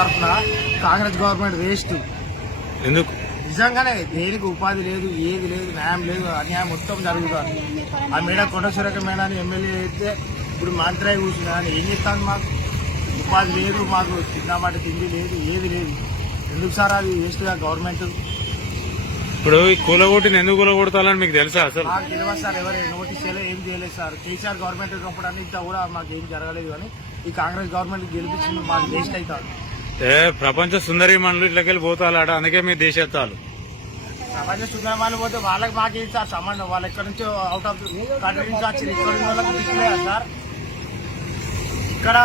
తరఫున Congress government waste. ఎందుకు? నిజంగానే దేనికి ఉపాధి లేదు, ఏది లేదు, న్యాయం లేదు, అన్యాయం మొత్తం జరుగుతుంది. ఆ మేడ కొండ సురేఖ మేడాన్ని ఎమ్మెల్యే అయితే ఇప్పుడు మంత్రి కూర్చున్నా అని ఏం చెప్తాను? మాకు ఉపాధి లేదు, మాకు తిన్నమాట తిండి లేదు, ఏది లేదు. ఎందుకు సార్ అది వేస్ట్గా గవర్నమెంట్? ఇప్పుడు ఈ కూలగొట్టిని ఎందుకు కూలగొడతాలని మీకు తెలుసా అసలు? మాకు తెలియదు సార్, ఎవరు నోటీస్ చేయలేదు, ఏం చేయలేదు సార్. కేసీఆర్ గవర్నమెంట్ ఉన్నప్పుడు అంతా కూడా మాకు ఏం జరగలేదు. కానీ ఈ కాంగ్రెస్ గవర్నమెంట్ గెలిపించింది మాకు వేస్ట్ అవుతారు. ప్రపంచ సుందరి మనులు ఇట్లకెళ్ళి పోతాలాడ, అందుకే మీ దేశెత్తాలు ప్రపంచ సుందరమాలు పోతే వాళ్ళకి మాకేం సార్ సంబంధం? వాళ్ళు ఎక్కడి నుంచో అవుట్ ఆఫ్ కంట్రీ నుంచి వచ్చి ఇక్కడ ఉన్న వాళ్ళకి తీసుకులేదా సార్? ఇక్కడ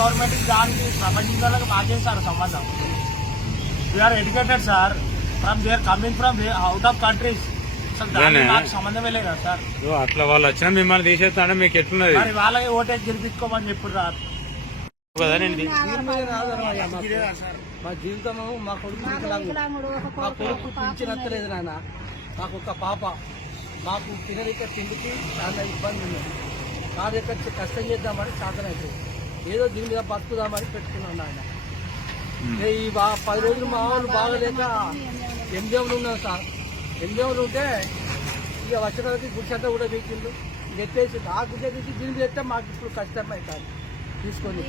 గవర్నమెంట్ దానికి ప్రపంచ వాళ్ళకి మాకేం సార్ సంబంధం? We are educated sir, from there coming from out of countries. అసలు దానికి నాకు సంబంధమే లేదు కదా సార్. అట్లా వాళ్ళు వచ్చినా మిమ్మల్ని తీసేస్తా అంటే మీకు ఎట్లున్నది? మరి వాళ్ళకి ఓటేసి గెలిపించుకోమని చెప్పుడు సార్. మా జీవితము మా కొడుకు మా కొడుకు పింఛనత్తలేదు నాన్న. మాకు ఒక పాప, మాకు తినరిక తిండికి చాలా ఇబ్బంది ఉన్నది. నా దగ్గర కష్టం చేద్దామని సాధన అవుతుంది. ఏదో దీని మీద బతుకుదామని పెట్టుకున్నాను నాయన. ఈ 10 రోజులు మా వాళ్ళు బాగలేక ఎంజంలు ఉన్నాను సార్. ఎంజంలు ఉంటే ఇక వచ్చినది గుడిసంతా కూడా వీకిండు ఎత్తేసి ఆ గుడ్డ తీసి దీని మీద మాకు ఇప్పుడు కష్టం అవుతాను తీసుకొని.